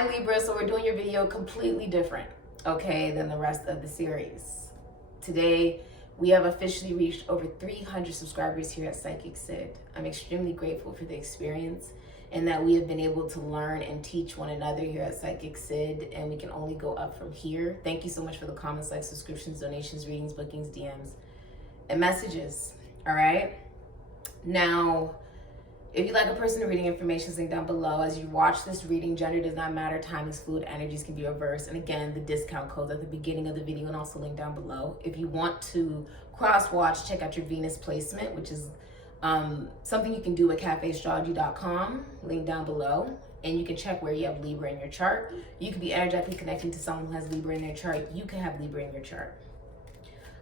Hi Libra, so we're doing your video completely different, okay, than the rest of the series. Today, we have officially reached over 300 subscribers here at Sikiksyd. I'm extremely grateful for the experience and that we have been able to learn and teach one another here at Sikiksyd, and we can only go up from here. Thank you so much for the comments, likes, subscriptions, donations, readings, bookings, DMs, and messages, all right? Now, if you'd like a personal reading, information is linked down below. As you watch this reading, gender does not matter, time is fluid, energies can be reversed. And again, the discount code at the beginning of the video and also linked down below. If you want to cross-watch, check out your Venus placement, which is something you can do at cafeastrology.com, link down below. And you can check where you have Libra in your chart. You could be energetically connecting to someone who has Libra in their chart. You can have Libra in your chart.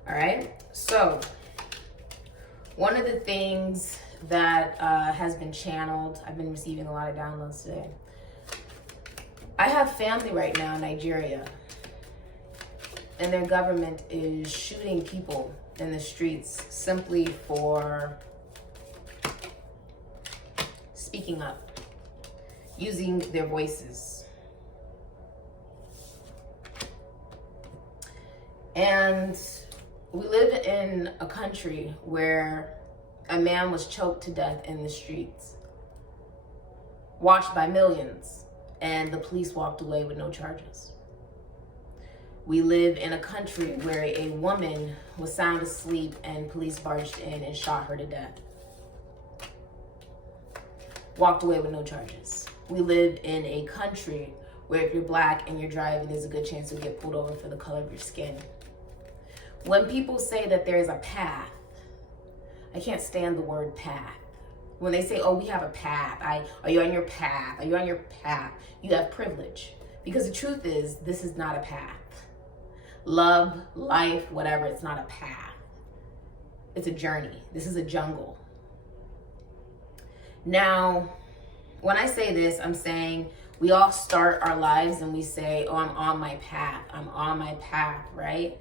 All right, so one of the things that has been channeled, I've been receiving a lot of downloads today. I have family right now in Nigeria, and their government is shooting people in the streets simply for speaking up, using their voices. And we live in a country where a man was choked to death in the streets, watched by millions, and the police walked away with no charges. We live in a country where a woman was sound asleep and police barged in and shot her to death. Walked away with no charges. We live in a country where if you're black and you're driving, there's a good chance you'll get pulled over for the color of your skin. When people say that there is a path, I can't stand the word path. When they say, oh, we have a path. Are you on your path? Are you on your path? You have privilege. Because the truth is, this is not a path. Love, life, whatever, it's not a path. It's a journey. This is a jungle. Now, when I say this, I'm saying we all start our lives and we say, oh, I'm on my path. I'm on my path, right?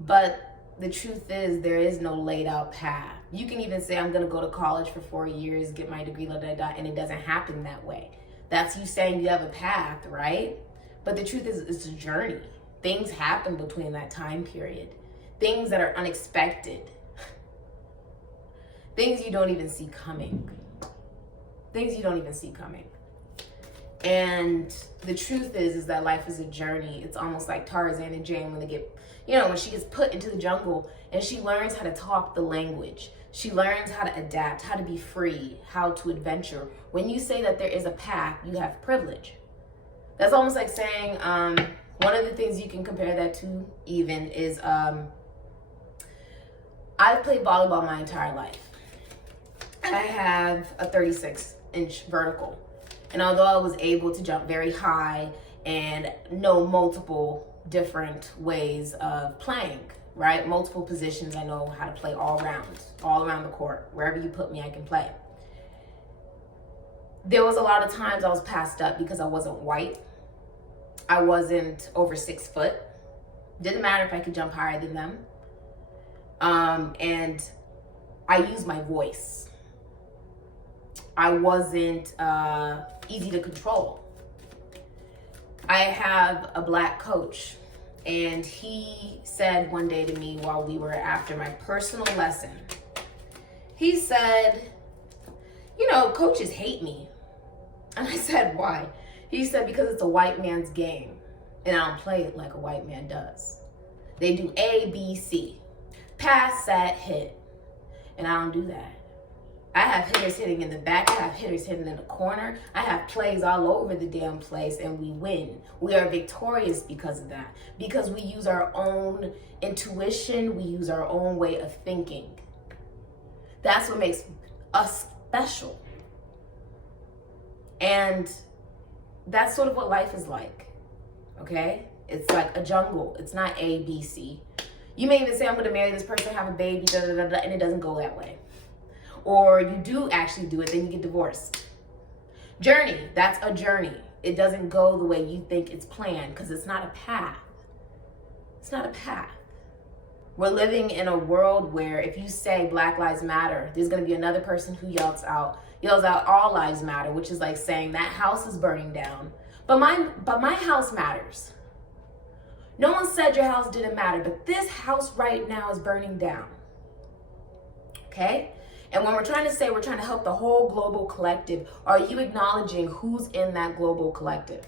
But the truth is, there is no laid out path. You can even say, I'm going to go to college for 4 years, get my degree, and it doesn't happen that way. That's you saying you have a path, right? But the truth is, it's a journey. Things happen between that time period. Things that are unexpected. Things you don't even see coming. Things you don't even see coming. And the truth is that life is a journey. It's almost like Tarzan and Jane when they get, when she gets put into the jungle and she learns how to talk the language. She learns how to adapt, how to be free, how to adventure. When you say that there is a path, you have privilege. That's almost like saying, one of the things you can compare that to even is, I've played volleyball my entire life. I have a 36-inch vertical. And although I was able to jump very high and know multiple different ways of playing, right? Multiple positions, I know how to play all around the court. Wherever you put me, I can play. There was a lot of times I was passed up because I wasn't white. I wasn't over 6 foot. Didn't matter if I could jump higher than them. And I used my voice. I wasn't easy to control. I have a black coach, and he said one day to me while we were after my personal lesson, he said, coaches hate me. And I said, why? He said, because it's a white man's game, and I don't play it like a white man does. They do A, B, C, pass, set, hit, and I don't do that. I have hitters hitting in the back. I have hitters hitting in the corner. I have plays all over the damn place, and we win. We are victorious because of that. Because we use our own intuition. We use our own way of thinking. That's what makes us special. And that's sort of what life is like, okay? It's like a jungle. It's not A, B, C. You may even say, I'm going to marry this person, have a baby, and it doesn't go that way. Or you do actually do it, then you get divorced. Journey, that's a journey. It doesn't go the way you think it's planned because it's not a path. It's not a path. We're living in a world where if you say Black Lives Matter, there's going to be another person who yells out all lives matter, which is like saying that house is burning down. But my house matters. No one said your house didn't matter, but this house right now is burning down. Okay? And when we're trying to say we're trying to help the whole global collective, are you acknowledging who's in that global collective?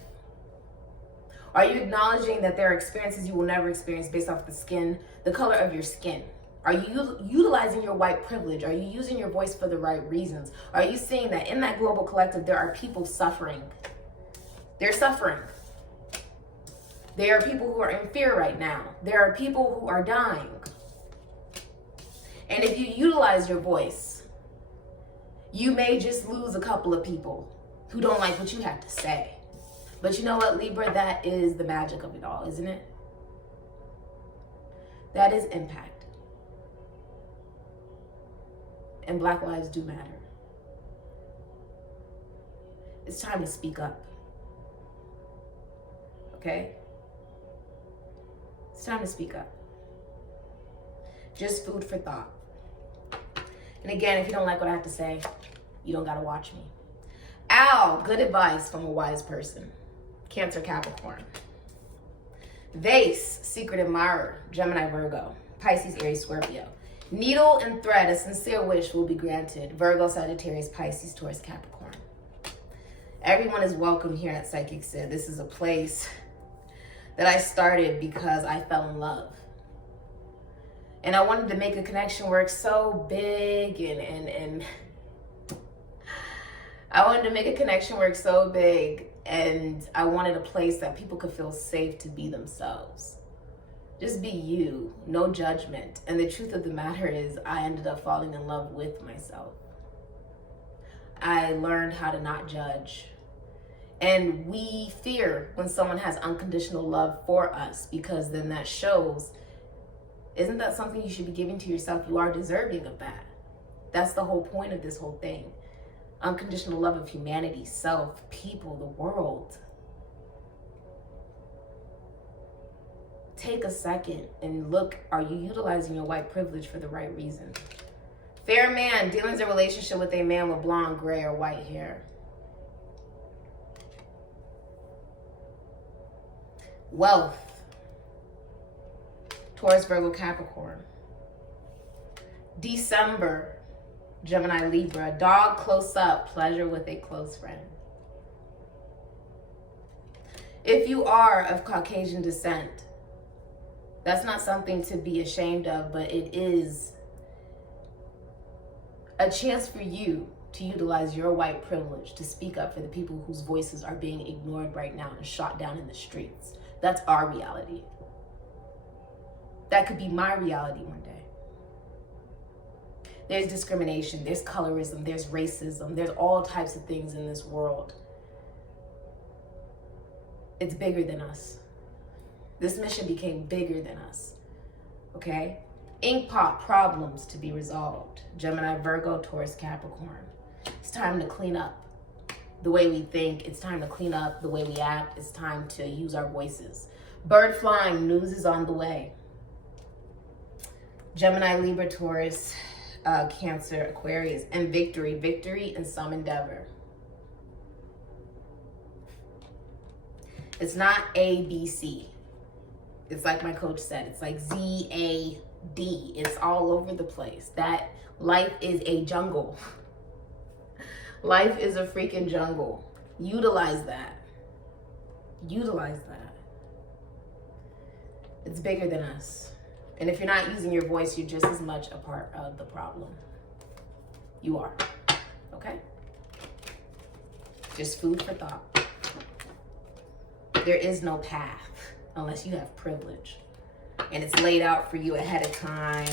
Are you acknowledging that there are experiences you will never experience based off the color of your skin? Are you utilizing your white privilege? Are you using your voice for the right reasons? Are you seeing that in that global collective, there are people suffering? They're suffering. There are people who are in fear right now. There are people who are dying. And if you utilize your voice, you may just lose a couple of people who don't like what you have to say. But you know what, Libra? That is the magic of it all, isn't it? That is impact. And Black lives do matter. It's time to speak up. Okay? It's time to speak up. Just food for thought. And again, if you don't like what I have to say, you don't gotta watch me. Ow, good advice from a wise person. Cancer, Capricorn. Vase, secret admirer, Gemini, Virgo, Pisces, Aries, Scorpio. Needle and thread, a sincere wish will be granted. Virgo, Sagittarius, Pisces, Taurus, Capricorn. Everyone is welcome here at Sikiksyd. This is a place that I started because I fell in love. And I wanted to make a connection work so big and I wanted to make a connection work so big, and I wanted a place that people could feel safe to be themselves. Just be you, no judgment. And the truth of the matter is I ended up falling in love with myself. I learned how to not judge. And we fear when someone has unconditional love for us, because then that shows, isn't that something you should be giving to yourself? You are deserving of that. That's the whole point of this whole thing. Unconditional love of humanity, self, people, the world. Take a second and look, are you utilizing your white privilege for the right reason? Fair man, dealings in a relationship with a man with blonde, gray, or white hair. Wealth. Taurus, Virgo, Capricorn. December. Gemini, Libra. Dog close up, pleasure with a close friend. If you are of Caucasian descent, that's not something to be ashamed of, but it is a chance for you to utilize your white privilege to speak up for the people whose voices are being ignored right now and shot down in the streets. That's our reality. That could be my reality one day. There's discrimination, there's colorism, there's racism, there's all types of things in this world. It's bigger than us. This mission became bigger than us, okay? Inkpot, problems to be resolved. Gemini, Virgo, Taurus, Capricorn. It's time to clean up the way we think. It's time to clean up the way we act. It's time to use our voices. Bird flying, news is on the way. Gemini, Libra, Taurus, Cancer, Aquarius, and victory. Victory in some endeavor. It's not A, B, C. It's like my coach said, it's like Z, A, D. It's all over the place. That life is a jungle. Life is a freaking jungle. Utilize that. Utilize that. It's bigger than us. And if you're not using your voice, you're just as much a part of the problem. You are. Okay? Just food for thought. There is no path unless you have privilege. And it's laid out for you ahead of time.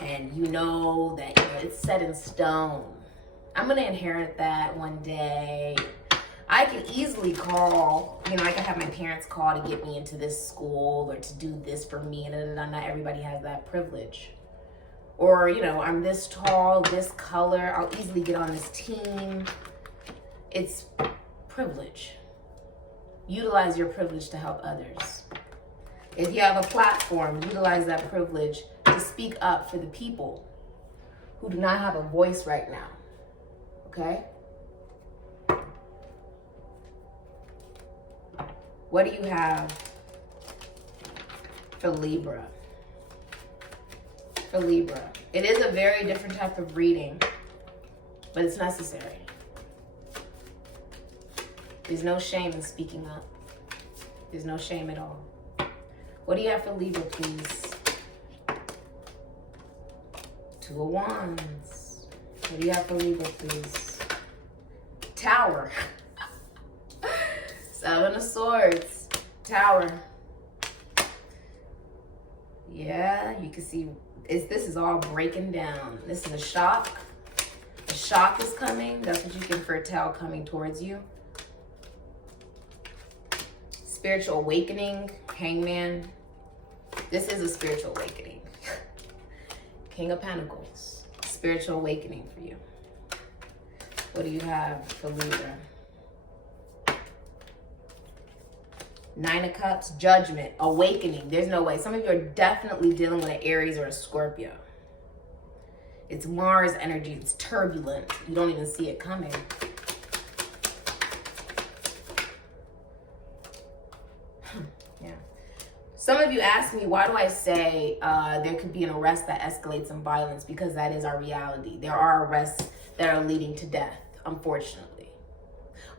And you know that it's set in stone. I'm going to inherit that one day. I can easily call, I can have my parents call to get me into this school or to do this for me. And not everybody has that privilege. Or, I'm this tall, this color. I'll easily get on this team. It's privilege. Utilize your privilege to help others. If you have a platform, utilize that privilege to speak up for the people who do not have a voice right now. Okay? What do you have for Libra? For Libra. It is a very different type of reading, but it's necessary. There's no shame in speaking up. There's no shame at all. What do you have for Libra, please? Two of Wands. What do you have for Libra, please? Tower. Seven of Swords. Tower. Yeah, you can see this is all breaking down. This is a shock. A shock is coming. That's what you can foretell coming towards you. Spiritual awakening. Hangman. This is a spiritual awakening. King of Pentacles. Spiritual awakening for you. What do you have for Libra? Nine of Cups. Judgment. Awakening. There's no way. Some of you are definitely dealing with an Aries or a Scorpio. It's Mars energy. It's turbulent. You don't even see it coming. Yeah. Some of you ask me, why do I say there could be an arrest that escalates in violence? Because that is our reality. There are arrests that are leading to death, unfortunately.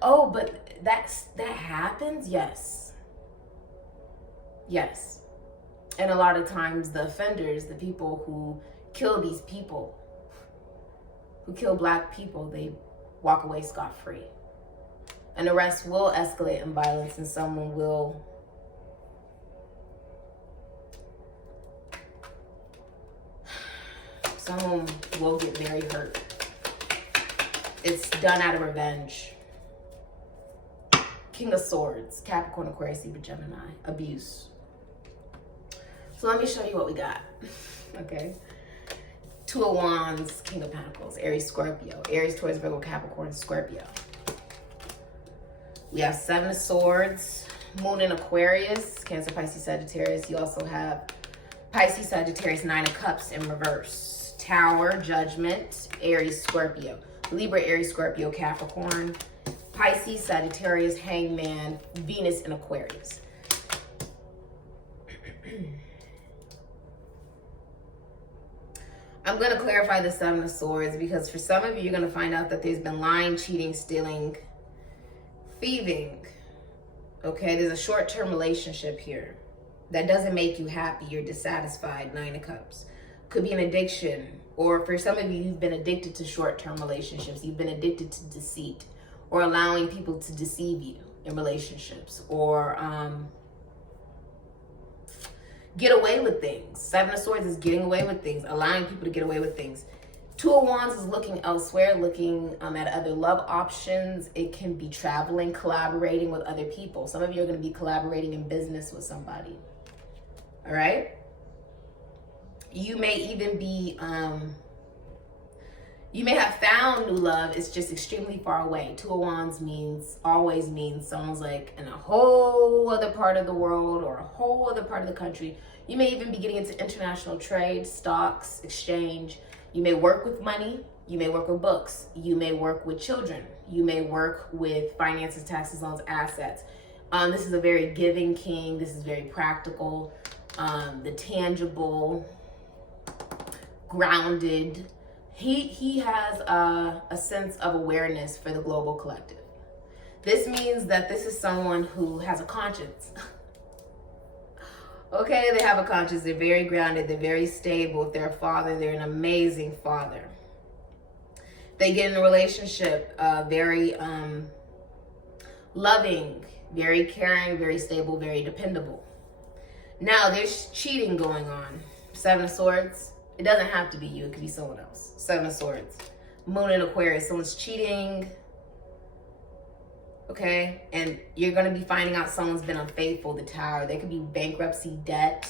Oh, but that happens? Yes. Yes. And a lot of times the offenders, the people who kill these people, who kill Black people, they walk away scot-free. An arrest will escalate in violence and someone will get very hurt. It's done out of revenge. King of Swords, Capricorn, Aquarius, Libra, Gemini, abuse. So let me show you what we got. Okay. Two of Wands, King of Pentacles, Aries, Scorpio. Aries, Taurus, Virgo, Capricorn, Scorpio. We have Seven of Swords, Moon in Aquarius, Cancer, Pisces, Sagittarius. You also have Pisces, Sagittarius, Nine of Cups in reverse. Tower, Judgment, Aries, Scorpio. Libra, Aries, Scorpio, Capricorn. Pisces, Sagittarius, Hangman, Venus in Aquarius. I'm going to clarify the Seven of Swords because for some of you, you're going to find out that there's been lying, cheating, stealing, thieving. Okay, there's a short-term relationship here that doesn't make you happy. You're dissatisfied. Nine of Cups. Could be an addiction. Or for some of you, you've been addicted to short-term relationships. You've been addicted to deceit or allowing people to deceive you in relationships or get away with things. Seven of Swords is getting away with things, allowing people to get away with things. Two of Wands is looking elsewhere, looking at other love options. It can be traveling, collaborating with other people. Some of you are going to be collaborating in business with somebody. All right? You may even be, you may have found new love. It's just extremely far away. Two of Wands always means someone's like in a whole other part of the world or a whole other part of the country. You may even be getting into international trade, stocks, exchange. You may work with money. You may work with books. You may work with children. You may work with finances, taxes, loans, assets. This is a very giving king. This is very practical. The tangible, grounded. He has a sense of awareness for the global collective. This means that this is someone who has a conscience. Okay, they have a conscience. They're very grounded. They're very stable. If they're a father, they're an amazing father. They get in a relationship very loving, very caring, very stable, very dependable. Now, there's cheating going on. Seven of Swords. It doesn't have to be you. It could be someone else. Seven of Swords. Moon in Aquarius. Someone's cheating. Okay? And you're going to be finding out someone's been unfaithful. The Tower. There could be bankruptcy, debt.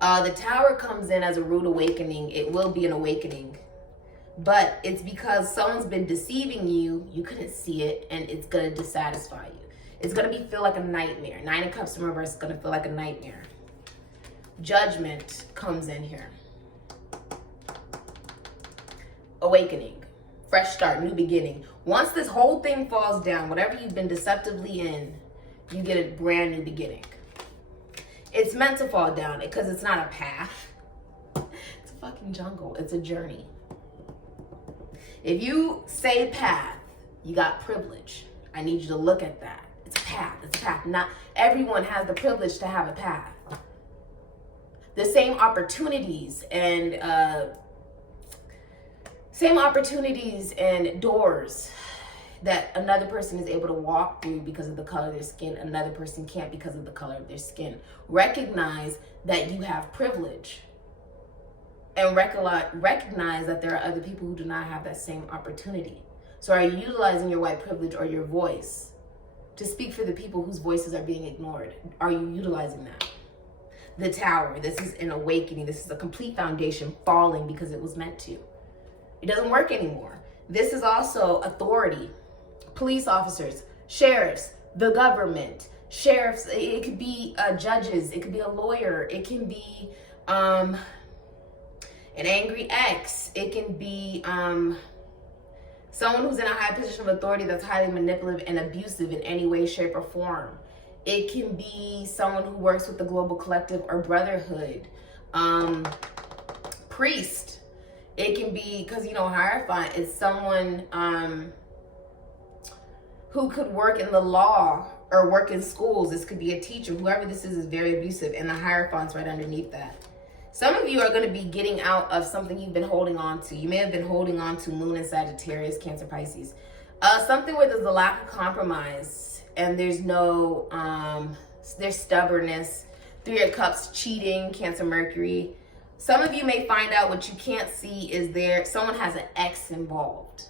The Tower comes in as a rude awakening. It will be an awakening. But it's because someone's been deceiving you. You couldn't see it. And it's going to dissatisfy you. It's going to feel like a nightmare. Nine of Cups in reverse is going to feel like a nightmare. Judgment comes in here. Awakening, fresh start, new beginning. Once this whole thing falls down, whatever you've been deceptively in, you get a brand new beginning. It's meant to fall down because it's not a path. It's a fucking jungle. It's a journey. If you say path, you got privilege. I need you to look at that. It's a path. It's a path. Not everyone has the privilege to have a path. The same opportunities and doors that another person is able to walk through because of the color of their skin, another person can't because of the color of their skin. Recognize that you have privilege, and recognize that there are other people who do not have that same opportunity. So are you utilizing your white privilege or your voice to speak for the people whose voices are being ignored? Are you utilizing that? The Tower, this is an awakening. This is a complete foundation falling because it was meant to. It doesn't work anymore. This is also authority. Police officers, sheriffs, the government, sheriffs, it could be judges, it could be a lawyer, it can be an angry ex, it can be someone who's in a high position of authority that's highly manipulative and abusive in any way, shape, or form. It can be someone who works with the global collective or brotherhood. Priest. It can be, because, you know, Hierophant is someone who could work in the law or work in schools. This could be a teacher. Whoever this is very abusive, and the Hierophant's right underneath that. Some of you are going to be getting out of something you've been holding on to. You may have been holding on to Moon and Sagittarius, Cancer, Pisces. Something where there's a lack of compromise and there's no, there's stubbornness. Three of Cups, cheating, Cancer, Mercury. Some of you may find out what you can't see is someone has an ex involved.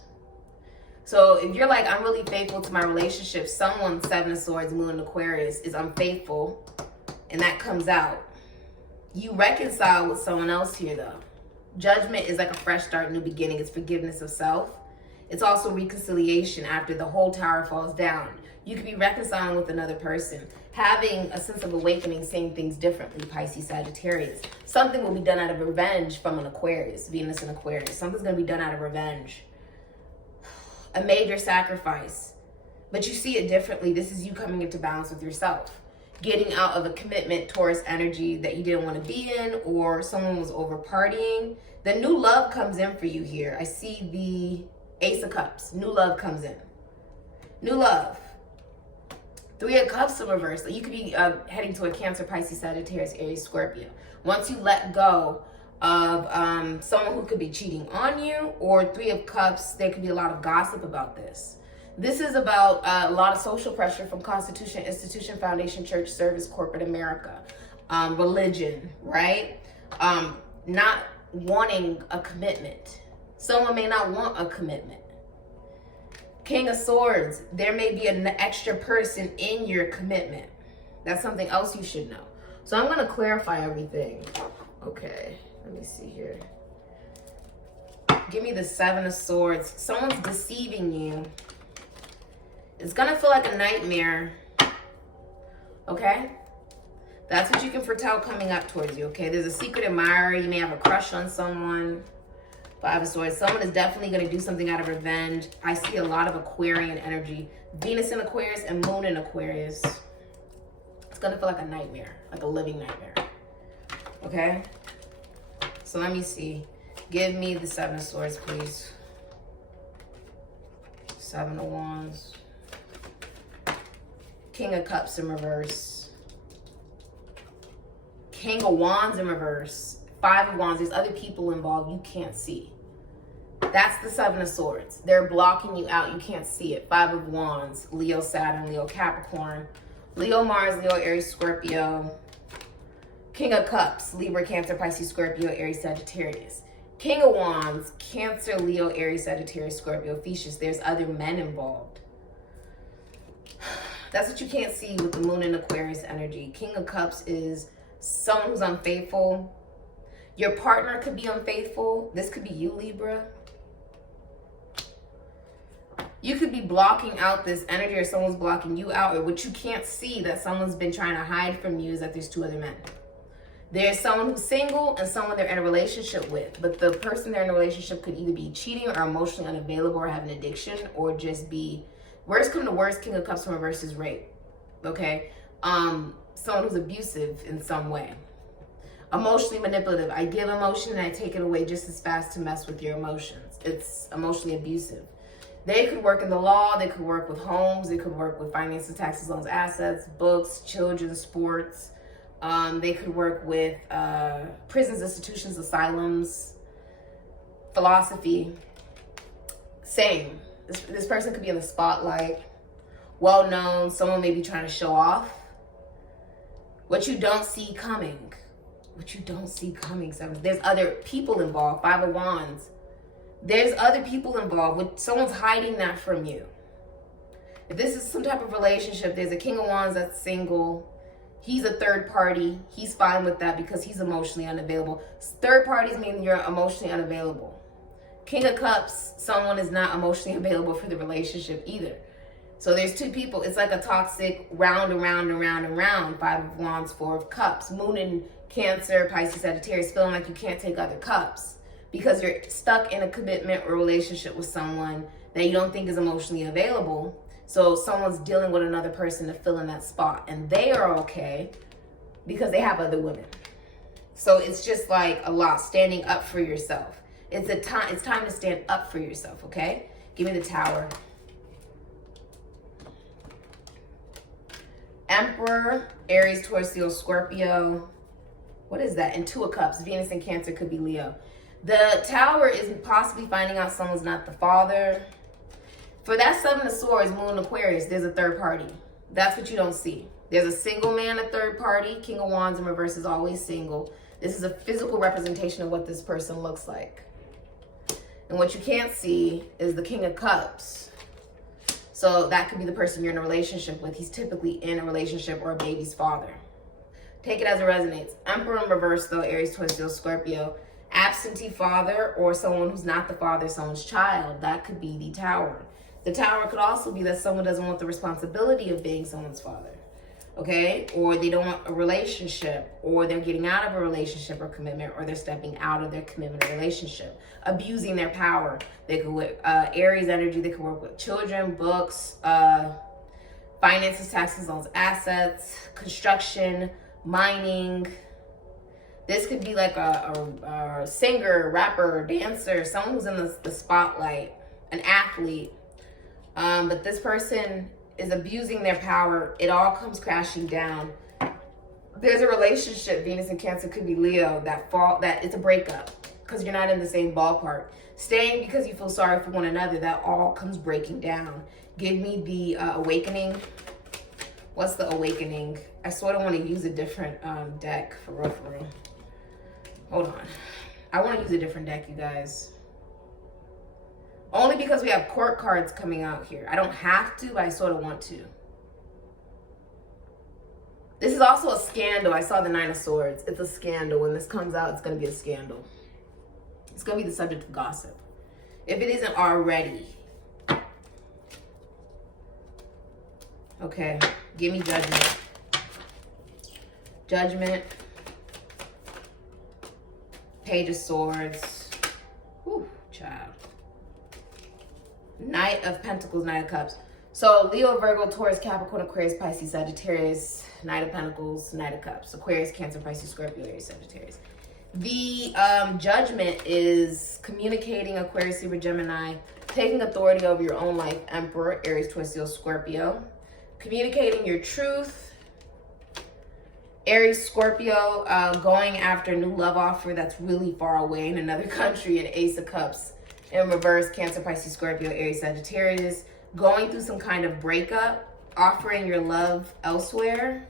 So if you're like, I'm really faithful to my relationship, someone, Seven of Swords, Moon, Aquarius, is unfaithful, and that comes out. You reconcile with someone else here, though. Judgment is like a fresh start, new beginning. It's forgiveness of self. It's also reconciliation after the whole tower falls down. You could be reconciling with another person, having a sense of awakening, seeing things differently, Pisces, Sagittarius. Something will be done out of revenge from an Aquarius, Venus and Aquarius. Something's going to be done out of revenge. A major sacrifice. But you see it differently. This is you coming into balance with yourself. Getting out of a commitment towards energy that you didn't want to be in, or someone was over partying. The new love comes in for you here. I see the Ace of Cups. New love comes in. New love. Three of Cups in reverse. You could be heading to a Cancer, Pisces, Sagittarius, Aries, Scorpio. Once you let go of someone who could be cheating on you, or Three of Cups, there could be a lot of gossip about this. This is about a lot of social pressure from Constitution, Institution, Foundation, Church, Service, Corporate America, religion, right? Not wanting a commitment. Someone may not want a commitment. King of Swords, there may be an extra person in your commitment. That's something else you should know. So I'm going to clarify everything. Okay, let me see here. Give me the Seven of Swords. Someone's deceiving you. It's going to feel like a nightmare. Okay? That's what you can foretell coming up towards you, okay? There's a secret admirer. You may have a crush on someone. Five of Swords. Someone is definitely going to do something out of revenge. I see a lot of Aquarian energy. Venus in Aquarius and Moon in Aquarius. It's going to feel like a nightmare. Like a living nightmare. Okay? So let me see. Give me the Seven of Swords, please. Seven of Wands. King of Cups in reverse. King of Wands in reverse. Five of Wands. There's other people involved you can't see. That's the Seven of Swords. They're blocking you out. You can't see it. Five of Wands. Leo, Saturn, Leo, Capricorn. Leo, Mars, Leo, Aries, Scorpio. King of Cups. Libra, Cancer, Pisces, Scorpio, Aries, Sagittarius. King of Wands. Cancer, Leo, Aries, Sagittarius, Scorpio, Thesis. There's other men involved. That's what you can't see with the Moon and Aquarius energy. King of Cups is someone who's unfaithful. Your partner could be unfaithful. This could be you, Libra. You could be blocking out this energy, or someone's blocking you out. Or what you can't see that someone's been trying to hide from you is that there's two other men. There's someone who's single and someone they're in a relationship with. But the person they're in a relationship could either be cheating or emotionally unavailable or have an addiction, or just be, worst come to worst, King of Cups in reverse is rape. okay? Someone who's abusive in some way. Emotionally manipulative. I give emotion and I take it away just as fast to mess with your emotions. It's emotionally abusive. They could work in the law. They could work with homes. They could work with finances, taxes, loans, assets, books, children, sports. They could work with prisons, institutions, asylums, philosophy. Same. This person could be in the spotlight, well-known. Someone may be trying to show off. What you don't see coming. What you don't see coming. Seven. There's other people involved. Five of Wands. There's other people involved. Someone's hiding that from you. If this is some type of relationship, there's a King of Wands that's single. He's a third party. He's fine with that because he's emotionally unavailable. Third parties mean you're emotionally unavailable. King of Cups, someone is not emotionally available for the relationship either. So there's two people. It's like a toxic round and round and round and round. Five of Wands, Four of Cups. Moon in Cancer, Pisces, Sagittarius, feeling like you can't take other cups because you're stuck in a commitment or relationship with someone that you don't think is emotionally available. So someone's dealing with another person to fill in that spot, and they are okay because they have other women. So it's just like a lot, standing up for yourself. It's time to stand up for yourself, okay? Give me the Tower. Emperor, Aries, Taurus, Leo, Scorpio. What is that? And Two of Cups. Venus in Cancer, could be Leo. The Tower is possibly finding out someone's not the father. For that Seven of Swords, Moon, Aquarius, there's a third party. That's what you don't see. There's a single man, a third party. King of Wands in reverse is always single. This is a physical representation of what this person looks like. And what you can't see is the King of Cups. So that could be the person you're in a relationship with. He's typically in a relationship or a baby's father. Take it as it resonates. Emperor in reverse, though, Aries, Taurus, Leo, Scorpio. Absentee father or someone who's not the father, someone's child. That could be the Tower. The Tower could also be that someone doesn't want the responsibility of being someone's father. Okay? Or they don't want a relationship, or they're getting out of a relationship or commitment, or they're stepping out of their commitment or relationship, abusing their power. They could work Aries energy. They could work with children, books, finances, taxes, loans, assets, construction, mining. This could be like a singer, rapper, dancer, someone who's in the spotlight, an athlete. But this person is abusing their power. It all comes crashing down. There's a relationship, Venus in Cancer, could be Leo, that it's a breakup because you're not in the same ballpark. Staying because you feel sorry for one another, that all comes breaking down. Give me the Awakening. What's the Awakening? I sort of want to use a different deck for real. Hold on. I want to use a different deck, you guys. Only because we have court cards coming out here. I don't have to, but I sort of want to. This is also a scandal. I saw the Nine of Swords. It's a scandal. When this comes out, it's going to be a scandal. It's going to be the subject of gossip. If it isn't already. Okay. Give me Judgment. Judgment. Page of Swords. Whew, child. Knight of Pentacles, Knight of Cups. So Leo, Virgo, Taurus, Capricorn, Aquarius, Pisces, Sagittarius, Knight of Pentacles, Knight of Cups. Aquarius, Cancer, Pisces, Scorpio, Aries, Sagittarius. The Judgment is communicating, Aquarius, Libra, Gemini, taking authority over your own life, Emperor, Aries, Taurus, Leo, Scorpio. Communicating your truth, Aries, Scorpio, going after a new love offer that's really far away in another country, and Ace of Cups. In reverse, Cancer, Pisces, Scorpio, Aries, Sagittarius. Going through some kind of breakup, offering your love elsewhere.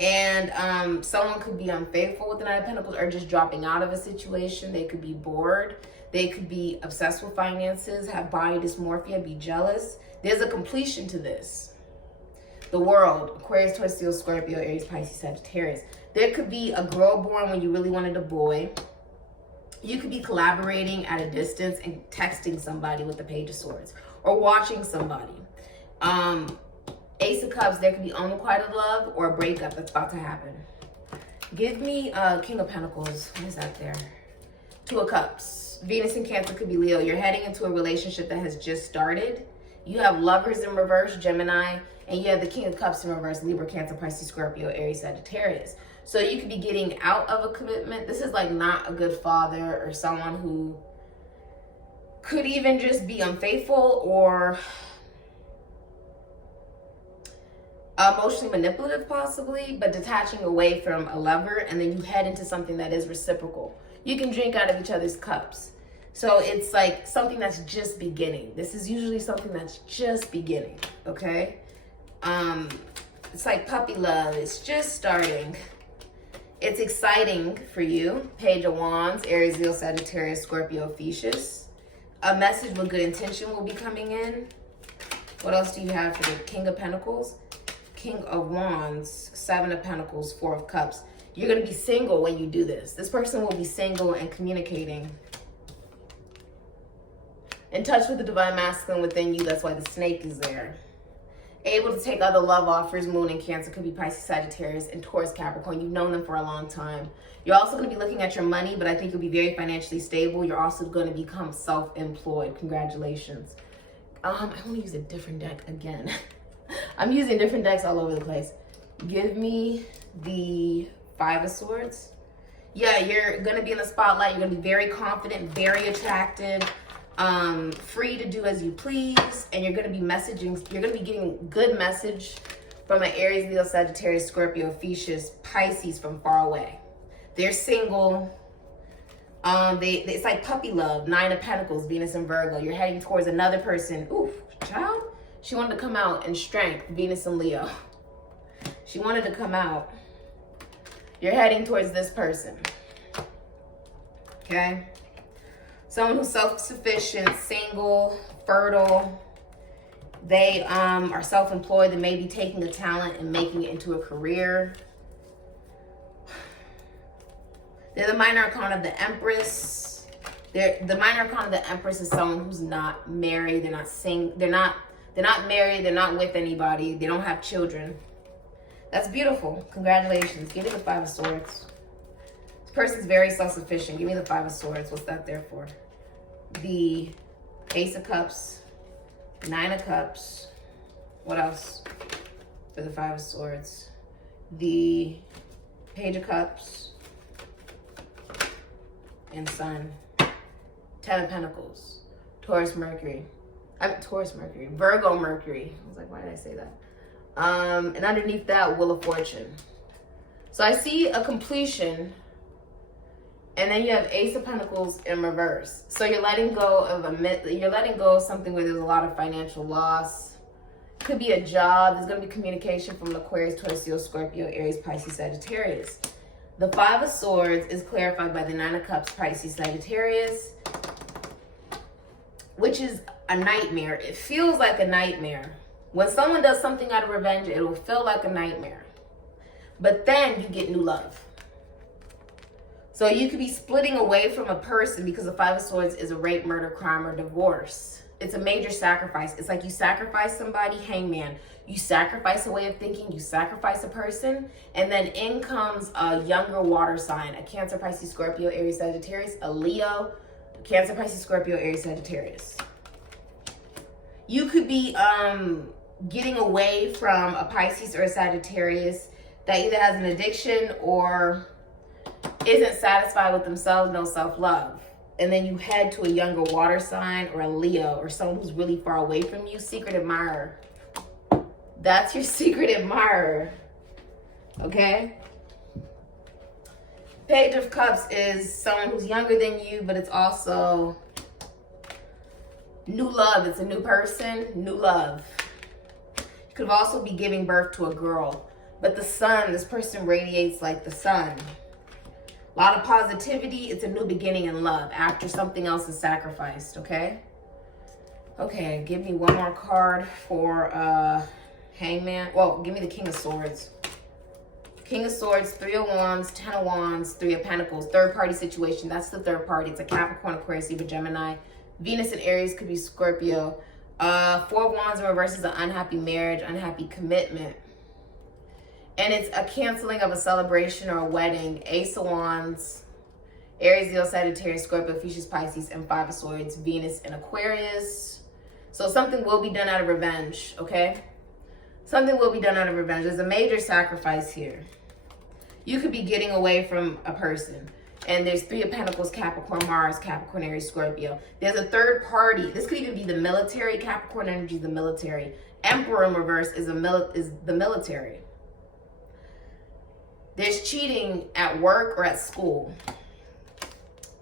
And someone could be unfaithful with the Knight of Pentacles or just dropping out of a situation. They could be bored. They could be obsessed with finances, have body dysmorphia, be jealous. There's a completion to this. The World, Aquarius, Taurus, Leo, Scorpio, Aries, Pisces, Sagittarius. There could be a girl born when you really wanted a boy. You could be collaborating at a distance and texting somebody with the Page of Swords or watching somebody. Ace of Cups, there could be unrequited love or a breakup that's about to happen. Give me King of Pentacles. What is that there? Two of Cups. Venus in Cancer, could be Leo. You're heading into a relationship that has just started. You have Lovers in reverse, Gemini, and you have the King of Cups in reverse, Libra, Cancer, Pisces, Scorpio, Aries, Sagittarius. So you could be getting out of a commitment. This is like not a good father or someone who could even just be unfaithful or emotionally manipulative possibly, but detaching away from a lover, and then you head into something that is reciprocal. You can drink out of each other's cups. So it's like something that's just beginning. This is usually something that's just beginning, okay? It's like puppy love. It's just starting. It's exciting for you. Page of Wands, Aries, Leo, Sagittarius, Scorpio, Theseus. A message with good intention will be coming in. What else do you have for the King of Pentacles? King of Wands, Seven of Pentacles, Four of Cups. You're going to be single when you do this. This person will be single and communicating. In touch with the divine masculine within you. That's why the snake is there. Able to take other love offers. Moon in Cancer, could be Pisces, Sagittarius, and Taurus, Capricorn. You've known them for a long time. You're also going to be looking at your money, but I think you'll be very financially stable. You're also going to become self-employed. Congratulations. I want to use a different deck again. I'm using different decks all over the place. Give me the Five of Swords. Yeah, you're going to be in the spotlight. You're going to be very confident, very attractive. Free to do as you please, and you're going to be messaging, you're going to be getting good message from an Aries, Leo, Sagittarius, Scorpio, Theseus, Pisces from far away. They're single. It's like puppy love. Nine of Pentacles, Venus and Virgo. You're heading towards another person. Oof, child. She wanted to come out in strength, Venus and Leo. She wanted to come out. You're heading towards this person. Okay? Someone who's self-sufficient, single, fertile. They are self-employed. They may be taking a talent and making it into a career. They're the minor arcana of the Empress. The minor arcana of the Empress is someone who's not married. They're not married. They're not with anybody. They don't have children. That's beautiful. Congratulations. Give me the Five of Swords. This person's very self-sufficient. Give me the Five of Swords. What's that there for? The Ace of Cups, Nine of Cups. What else for the Five of Swords? The Page of Cups and Sun. Ten of Pentacles. Mercury, Virgo Mercury. I was like, why did I say that? And underneath that, Wheel of Fortune. So I see a completion. And then you have Ace of Pentacles in reverse. So you're letting go of something where there's a lot of financial loss. Could be a job. There's going to be communication from Aquarius, Taurus, Leo, Scorpio, Aries, Pisces, Sagittarius. The Five of Swords is clarified by the Nine of Cups, Pisces, Sagittarius, which is a nightmare. It feels like a nightmare. When someone does something out of revenge, it will feel like a nightmare. But then you get new love. So you could be splitting away from a person because the Five of Swords is a rape, murder, crime, or divorce. It's a major sacrifice. It's like you sacrifice somebody, Hangman. You sacrifice a way of thinking, you sacrifice a person, and then in comes a younger water sign, a Cancer, Pisces, Scorpio, Aries, Sagittarius, a Leo, Cancer, Pisces, Scorpio, Aries, Sagittarius. You could be getting away from a Pisces or a Sagittarius that either has an addiction or isn't satisfied with themselves, no self-love. And then you head to a younger water sign or a Leo or someone who's really far away from you. Secret admirer. That's your secret admirer. Okay? Page of Cups is someone who's younger than you, but it's also new love. It's a new person, new love. You could also be giving birth to a girl. But the sun, this person radiates like the sun. A lot of positivity. It's a new beginning in love after something else is sacrificed, okay? Okay, give me one more card for Hangman. Well, give me the King of Swords. King of Swords, Three of Wands, Ten of Wands, Three of Pentacles. Third party situation. That's the third party. It's a Capricorn, Aquarius, Libra, Gemini. Venus and Aries could be Scorpio. Four of Wands in reverse is an unhappy marriage, unhappy commitment. And it's a canceling of a celebration or a wedding. Ace of Wands, Aries, Leo, Sagittarius, Scorpio, Theseus, Pisces, and Five of Swords, Venus and Aquarius. So something will be done out of revenge, okay? Something will be done out of revenge. There's a major sacrifice here. You could be getting away from a person. And there's Three of Pentacles, Capricorn, Mars, Capricorn, Aries, Scorpio. There's a third party. This could even be the military. Capricorn energy is the military. Emperor in reverse is the military. There's cheating at work or at school.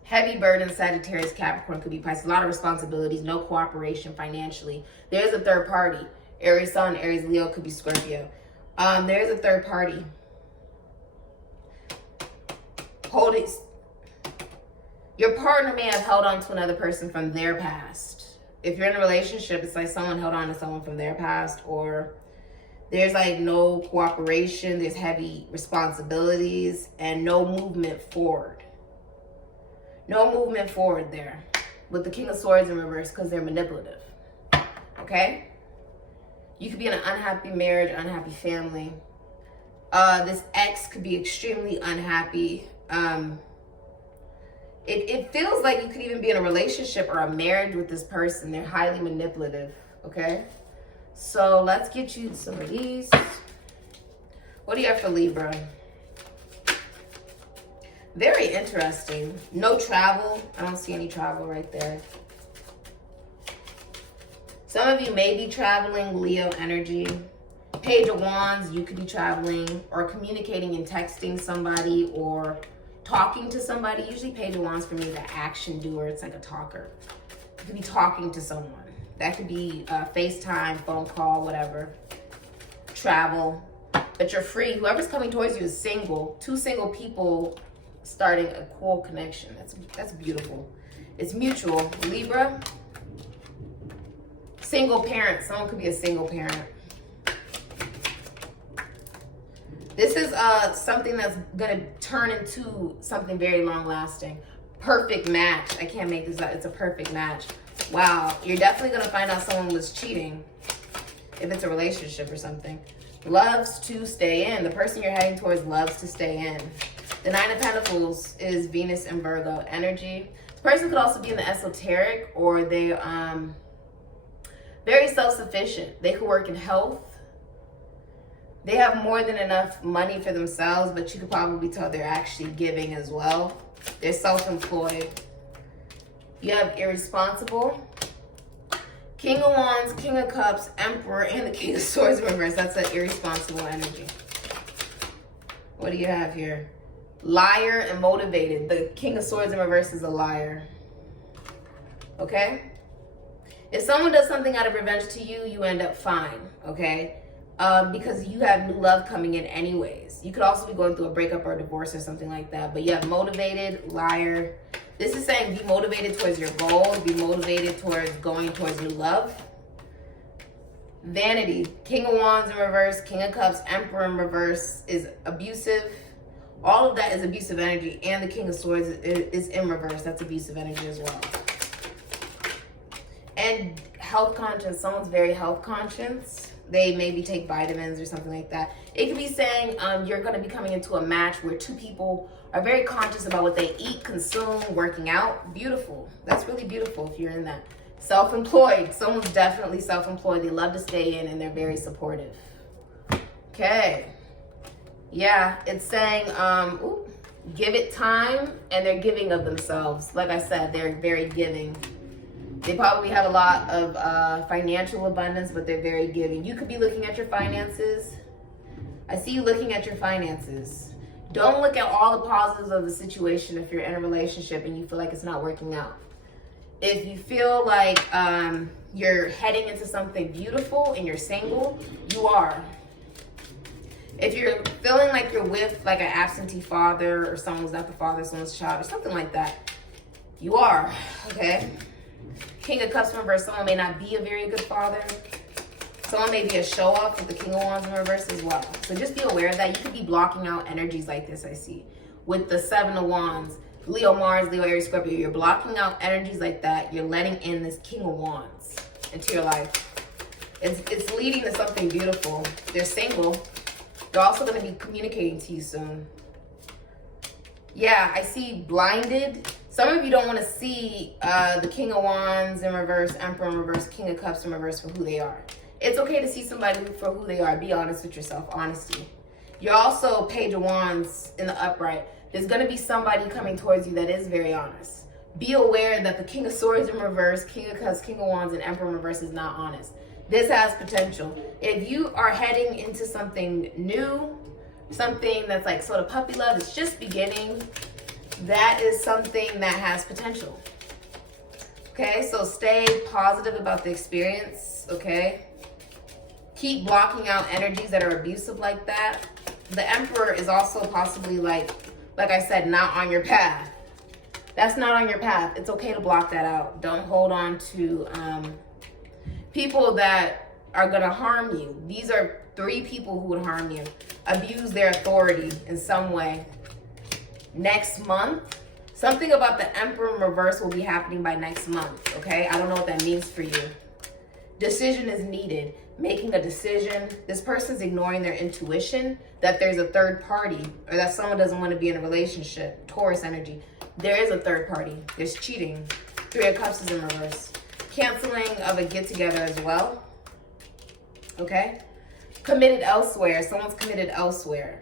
Heavy burden, Sagittarius, Capricorn, could be Pisces. A lot of responsibilities, no cooperation financially. There's a third party. Aries Sun, Aries Leo, could be Scorpio. There's a third party. Hold it. Your partner may have held on to another person from their past. If you're in a relationship, it's like someone held on to someone from their past, or there's like no cooperation, there's heavy responsibilities, and no movement forward. No movement forward there with the King of Swords in reverse because they're manipulative. Okay? You could be in an unhappy marriage, unhappy family. This ex could be extremely unhappy. It feels like you could even be in a relationship or a marriage with this person. They're highly manipulative. Okay? So let's get you some of these. What do you have for Libra? Very interesting. No travel. I don't see any travel right there. Some of you may be traveling, Leo energy. Page of Wands, you could be traveling or communicating and texting somebody or talking to somebody. Usually Page of Wands for me is an action doer. It's like a talker. You could be talking to someone. That could be FaceTime, phone call, whatever. Travel. But you're free. Whoever's coming towards you is single. Two single people starting a cool connection. That's beautiful. It's mutual. Libra. Single parent. Someone could be a single parent. This is something that's going to turn into something very long lasting. Perfect match. I can't make this up. It's a perfect match. Wow. You're definitely going to find out someone was cheating if it's a relationship or something. Loves to stay in. The person you're heading towards loves to stay in. The Nine of Pentacles is Venus and Virgo energy. This person could also be in the esoteric, or they very self-sufficient. They could work in health. They have more than enough money for themselves, but you could probably tell they're actually giving as well. They're self-employed. You have irresponsible, King of Wands, King of Cups, Emperor, and the King of Swords in reverse. That's an irresponsible energy. What do you have here? Liar and motivated. The King of Swords in reverse is a liar. Okay? If someone does something out of revenge to you, you end up fine. Okay? Because you have new love coming in anyways. You could also be going through a breakup or a divorce or something like that. But you have motivated, liar. This is saying be motivated towards your goals. Be motivated towards going towards new love. Vanity. King of Wands in reverse. King of Cups. Emperor in reverse is abusive. All of that is abusive energy. And the King of Swords is in reverse. That's abusive energy as well. And health conscious. Someone's very health conscious. They maybe take vitamins or something like that. It could be saying you're going to be coming into a match where two people are very conscious about what they eat, consume, working out. Beautiful. That's really beautiful if you're in that. Self-employed. Someone's definitely self-employed. They love to stay in and they're very supportive. Okay. Yeah, it's saying give it time, and they're giving of themselves. Like I said, they're very giving. They probably have a lot of financial abundance, but they're very giving. You could be looking at your finances. I see you looking at your finances. Don't look at all the positives of the situation if you're in a relationship and you feel like it's not working out. If you feel like you're heading into something beautiful and you're single, you are. If you're feeling like you're with like an absentee father or someone's not the father, someone's child or something like that, you are, okay? King of Cups in reverse, someone may not be a very good father. Someone may be a show-off with the King of Wands in reverse as well. So just be aware of that. You could be blocking out energies like this, I see. With the Seven of Wands, Leo, Mars, Leo, Aries, Scorpio, you're blocking out energies like that. You're letting in this King of Wands into your life. It's leading to something beautiful. They're single. They're also going to be communicating to you soon. Yeah, I see blinded. Some of you don't want to see the King of Wands in reverse, Emperor in reverse, King of Cups in reverse for who they are. It's okay to see somebody for who they are. Be honest with yourself. Honesty. You're also Page of Wands in the upright. There's going to be somebody coming towards you that is very honest. Be aware that the King of Swords in reverse, King of Cups, King of Wands, and Emperor in reverse is not honest. This has potential. If you are heading into something new, something that's like sort of puppy love, it's just beginning, that is something that has potential. Okay, so stay positive about the experience, okay? Keep blocking out energies that are abusive like that. The Emperor is also possibly like I said, not on your path. That's not on your path. It's okay to block that out. Don't hold on to people that are gonna harm you. These are 3 people who would harm you. Abuse their authority in some way. Next month, something about the Emperor in reverse will be happening by next month, okay? I don't know what that means for you. Decision is needed. Making a decision. This person's ignoring their intuition that there's a third party or that someone doesn't want to be in a relationship. Taurus energy. There is a third party. There's cheating. 3 of Cups is in reverse. Canceling of a get-together as well. Okay? Committed elsewhere. Someone's committed elsewhere.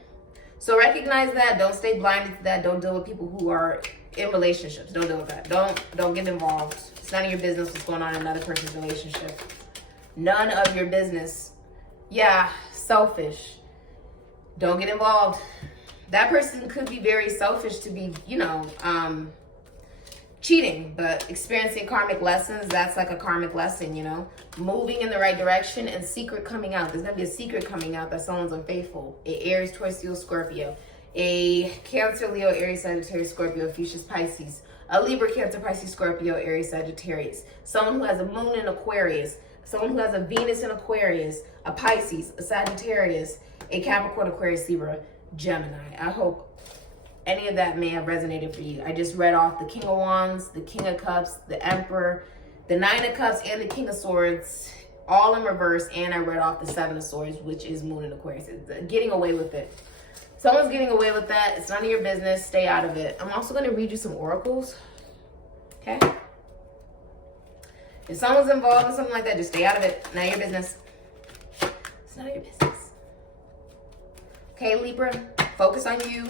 So recognize that. Don't stay blinded to that. Don't deal with people who are in relationships. Don't deal with that. Don't get involved. It's none of your business what's going on in another person's relationship. None of your business. Yeah, selfish. Don't get involved. That person could be very selfish to be, cheating, but experiencing karmic lessons, that's like a karmic lesson, moving in the right direction and secret coming out. There's going to be a secret coming out that someone's unfaithful. A Aries, Taurus, Leo, Scorpio. A Cancer, Leo, Aries, Sagittarius, Scorpio, Fuchsius, Pisces. A Libra, Cancer, Pisces, Scorpio, Aries, Sagittarius. Someone who has a moon in Aquarius. Someone who has a Venus in Aquarius. A Pisces, a Sagittarius, a Capricorn, Aquarius, Libra, Gemini. I hope any of that may have resonated for you. I just read off the King of Wands, the King of Cups, the Emperor, the 9 of Cups, and the King of Swords, all in reverse. And I read off the 7 of Swords, which is Moon in Aquarius. It's getting away with it. Someone's getting away with that. It's none of your business. Stay out of it. I'm also going to read you some oracles. Okay? If someone's involved in something like that, just stay out of it. None of your business. It's none of your business. Okay, Libra, focus on you.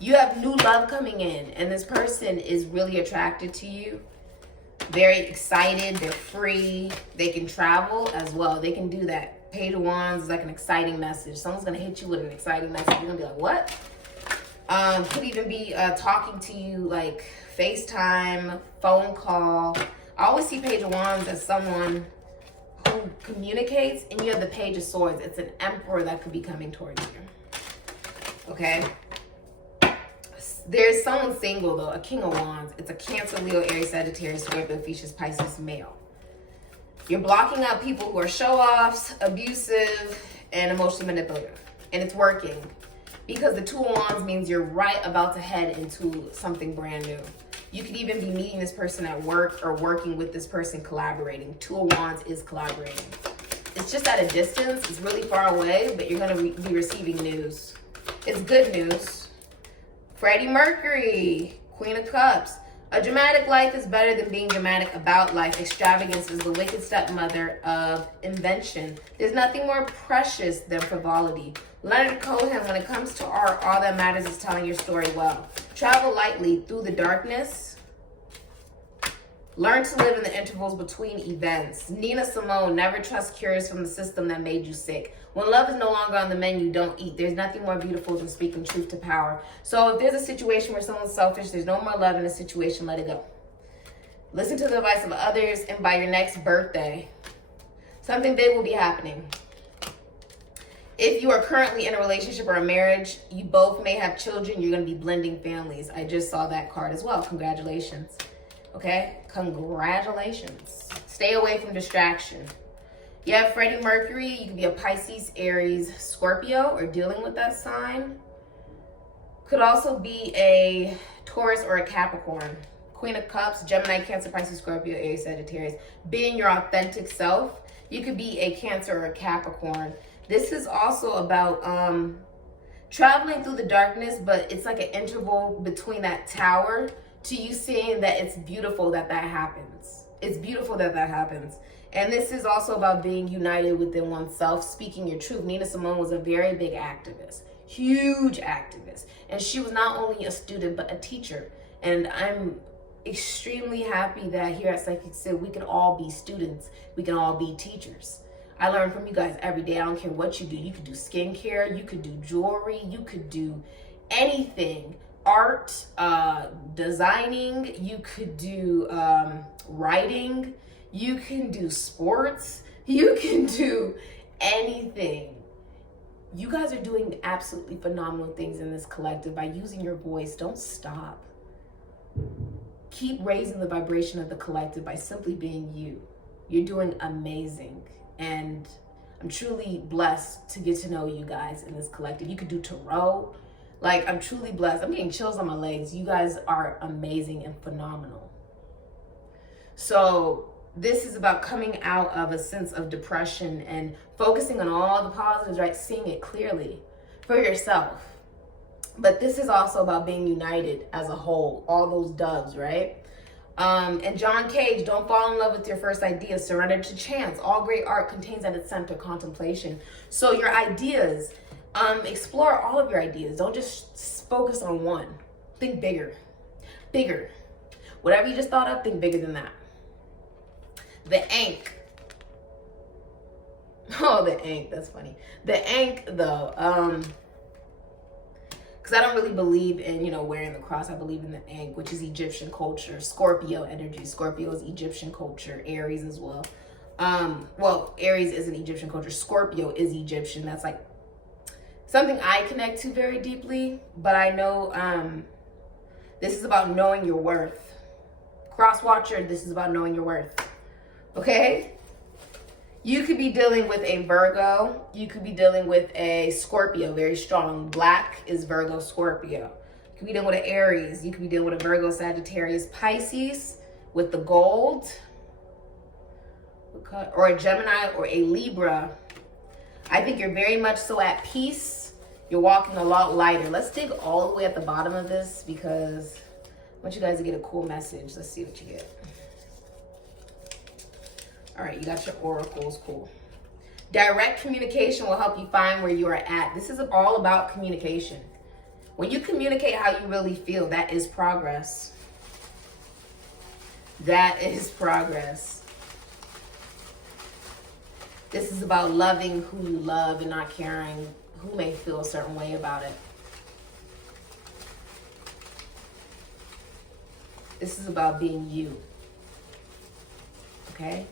You have new love coming in, and this person is really attracted to you. Very excited. They're free. They can travel as well. They can do that. Page of Wands is like an exciting message. Someone's going to hit you with an exciting message. You're going to be like, what? Could even be talking to you like FaceTime, phone call. I always see Page of Wands as someone who communicates, and you have the Page of Swords. It's an Emperor that could be coming towards you. Okay? There's someone single, though, a King of Wands. It's a Cancer, Leo, Aries, Sagittarius, Scorpio, Fuchsius, Pisces, male. You're blocking out people who are show-offs, abusive, and emotionally manipulative. And it's working. Because the 2 of Wands means you're right about to head into something brand new. You could even be meeting this person at work or working with this person, collaborating. 2 of Wands is collaborating. It's just at a distance. It's really far away, but you're going to be receiving news. It's good news. Freddie Mercury, Queen of Cups. A dramatic life is better than being dramatic about life. Extravagance is the wicked stepmother of invention. There's nothing more precious than frivolity. Leonard Cohen, when it comes to art, all that matters is telling your story well. Travel lightly through the darkness. Learn to live in the intervals between events. Nina Simone, never trust cures from the system that made you sick. When love is no longer on the menu, don't eat. There's nothing more beautiful than speaking truth to power. So if there's a situation where someone's selfish, there's no more love in a situation, let it go. Listen to the advice of others, and by your next birthday, something big will be happening. If you are currently in a relationship or a marriage, you both may have children. You're going to be blending families. I just saw that card as well. Congratulations. Okay? Congratulations. Stay away from distraction. You have Freddie Mercury. You can be a Pisces, Aries, Scorpio, or dealing with that sign. Could also be a Taurus or a Capricorn. Queen of Cups, Gemini, Cancer, Pisces, Scorpio, Aries, Sagittarius. Being your authentic self. You could be a Cancer or a Capricorn. This is also about traveling through the darkness, but it's like an interval between that tower to you seeing that it's beautiful that that happens. It's beautiful that that happens. And this is also about being united within oneself, speaking your truth. Nina Simone was a very big activist, huge activist. And she was not only a student, but a teacher. And I'm extremely happy that here at Sikiksyd, we can all be students. We can all be teachers. I learn from you guys every day. I don't care what you do. You could do skincare. You could do jewelry. You could do anything. Art, designing. You could do writing. You can do sports. You can do anything. You guys are doing absolutely phenomenal things in this collective by using your voice. Don't stop. Keep raising the vibration of the collective by simply being you. You're doing amazing. And I'm truly blessed to get to know you guys in this collective. You could do tarot. Like, I'm truly blessed. I'm getting chills on my legs. You guys are amazing and phenomenal. So this is about coming out of a sense of depression and focusing on all the positives, right? Seeing it clearly for yourself. But this is also about being united as a whole, all those doves, right? And John Cage, don't fall in love with your first idea, surrender to chance. All great art contains at its center contemplation. So your ideas, explore all of your ideas. Don't just focus on one. Think bigger, bigger. Whatever you just thought of, think bigger than that. The Ankh. Oh, the Ankh, that's funny. The Ankh, though, because I don't really believe in, wearing the cross. I believe in the Ankh, which is Egyptian culture, Scorpio energy. Scorpio is Egyptian culture, Aries as well. Well, Aries isn't Egyptian culture. Scorpio is Egyptian. That's like something I connect to very deeply, but I know this is about knowing your worth. Cross watcher, this is about knowing your worth. Okay? You could be dealing with a Virgo. You could be dealing with a Scorpio, very strong. Black is Virgo, Scorpio. You could be dealing with an Aries. You could be dealing with a Virgo, Sagittarius, Pisces with the gold. Or a Gemini or a Libra. I think you're very much so at peace. You're walking a lot lighter. Let's dig all the way at the bottom of this because I want you guys to get a cool message. Let's see what you get. All right, you got your oracles, cool. Direct communication will help you find where you are at. This is all about communication. When you communicate how you really feel, that is progress. That is progress. This is about loving who you love and not caring who may feel a certain way about it. This is about being you. Okay?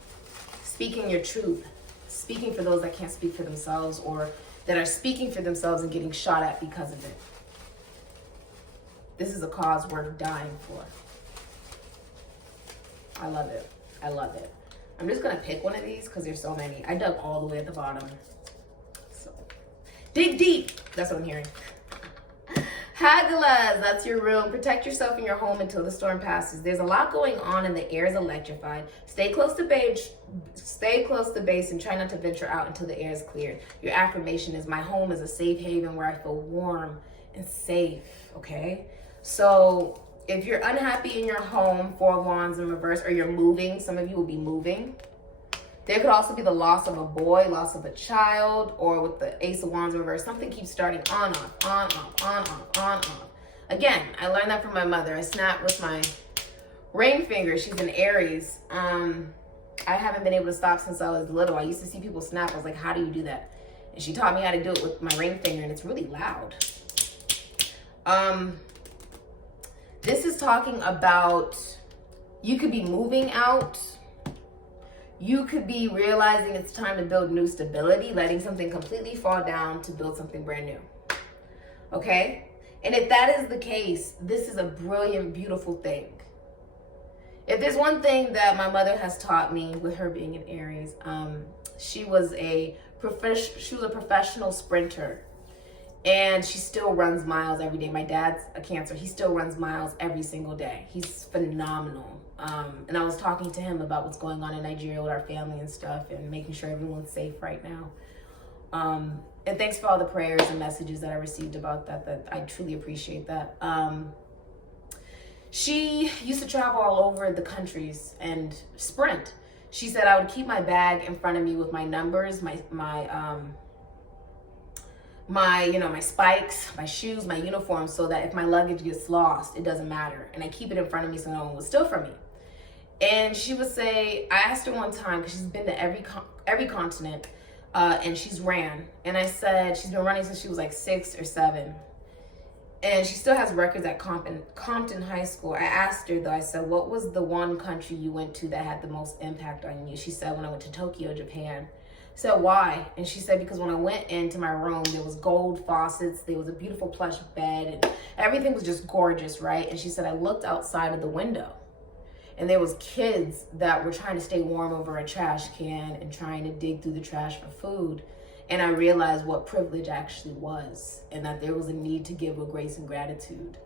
Speaking your truth, speaking for those that can't speak for themselves or that are speaking for themselves and getting shot at because of it. This is a cause worth dying for. I love it. I love it. I'm just going to pick one of these because there's so many. I dug all the way at the bottom. So, dig deep. That's what I'm hearing. Hagalaz, that's your room. Protect yourself in your home until the storm passes. There's a lot going on and the air is electrified. Stay close to base and try not to venture out until the air is cleared. Your affirmation is, my home is a safe haven where I feel warm and safe, okay? So if you're unhappy in your home, 4 of Wands in reverse, or you're moving, some of you will be moving. There could also be the loss of a boy, loss of a child, or with the Ace of Wands in reverse, something keeps starting on, off, on, off, on, off, on, off. Again, I learned that from my mother. I snapped with my ring finger. She's an Aries. I haven't been able to stop since I was little. I used to see people snap. I was like, how do you do that? And she taught me how to do it with my ring finger, and it's really loud. This is talking about you could be moving out. You could be realizing it's time to build new stability, letting something completely fall down to build something brand new. Okay? And if that is the case, this is a brilliant, beautiful thing. If there's one thing that my mother has taught me with her being an Aries, she was a professional sprinter. And she still runs miles every day. My dad's a Cancer. He still runs miles every single day. He's phenomenal. And I was talking to him about what's going on in Nigeria with our family and stuff and making sure everyone's safe right now. And thanks for all the prayers and messages that I received about that I truly appreciate that. She used to travel all over the countries and sprint. She said I would keep my bag in front of me with my numbers, my spikes, my shoes, my uniform, so that if my luggage gets lost, it doesn't matter. And I keep it in front of me so no one will steal from me. And she would say, I asked her one time, because she's been to every continent, and she's ran. And I said, she's been running since she was like 6 or 7. And she still has records at Compton High School. I asked her though, I said, what was the one country you went to that had the most impact on you? She said, when I went to Tokyo, Japan. I said, why? And she said, because when I went into my room, there was gold faucets, there was a beautiful plush bed, and everything was just gorgeous, right? And she said, I looked outside of the window, and there was kids that were trying to stay warm over a trash can and trying to dig through the trash for food. And I realized what privilege actually was, and that there was a need to give with grace and gratitude.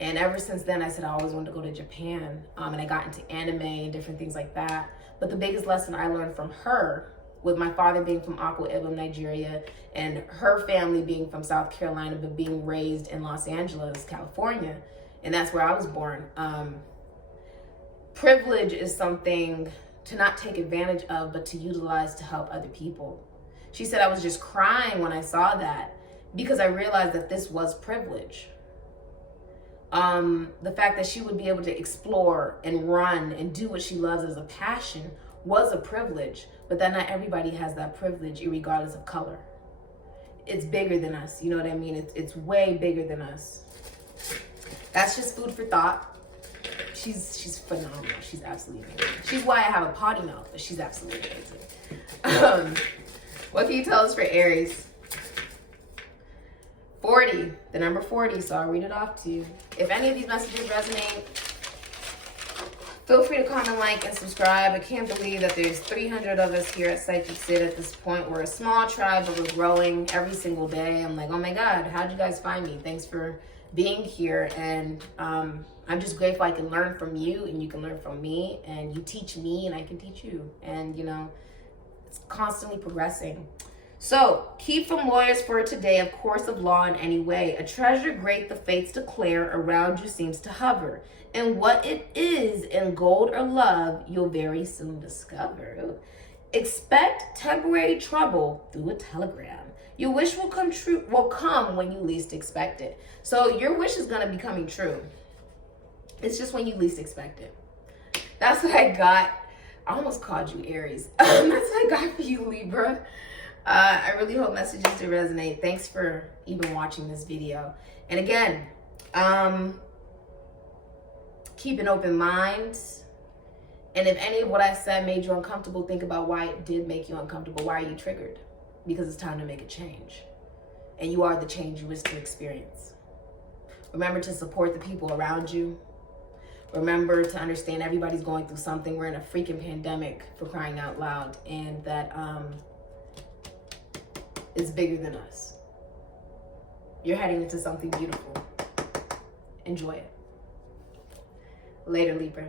And ever since then, I said I always wanted to go to Japan, and I got into anime and different things like that. But the biggest lesson I learned from her, with my father being from Akwa Ibom, Nigeria, and her family being from South Carolina, but being raised in Los Angeles, California, and that's where I was born. Privilege is something to not take advantage of, but to utilize to help other people. She said I was just crying when I saw that, because I realized that this was privilege. The fact that she would be able to explore and run and do what she loves as a passion was a privilege, but that not everybody has that privilege, regardless of color. It's bigger than us, you know what I mean? It's way bigger than us. That's just food for thought. She's phenomenal. She's absolutely amazing. She's why I have a potty mouth, but she's absolutely amazing. What can you tell us for Aries? 40, the number 40, so I'll read it off to you. If any of these messages resonate, feel free to comment, like, and subscribe. I can't believe that there's 300 of us here at Sikiksyd at this point. We're a small tribe, but we're growing every single day. I'm like, oh my God, how'd you guys find me? Thanks for being here. And I'm just grateful I can learn from you, and you can learn from me, and you teach me and I can teach you. And you know, it's constantly progressing. So, key from lawyers for today, of course of law in any way. A treasure great the fates declare around you seems to hover. And what it is in gold or love, you'll very soon discover. Expect temporary trouble through a telegram. Your wish will come when you least expect it. So your wish is going to be coming true. It's just when you least expect it. That's what I got. I almost called you Aries. That's what I got for you, Libra. I really hope messages do resonate. Thanks for even watching this video. And again, keep an open mind. And if any of what I said made you uncomfortable, think about why it did make you uncomfortable. Why are you triggered? Because it's time to make a change. And you are the change you wish to experience. Remember to support the people around you. Remember to understand everybody's going through something. We're in a freaking pandemic, for crying out loud. And that is bigger than us. You're heading into something beautiful. Enjoy it. Later, Libra.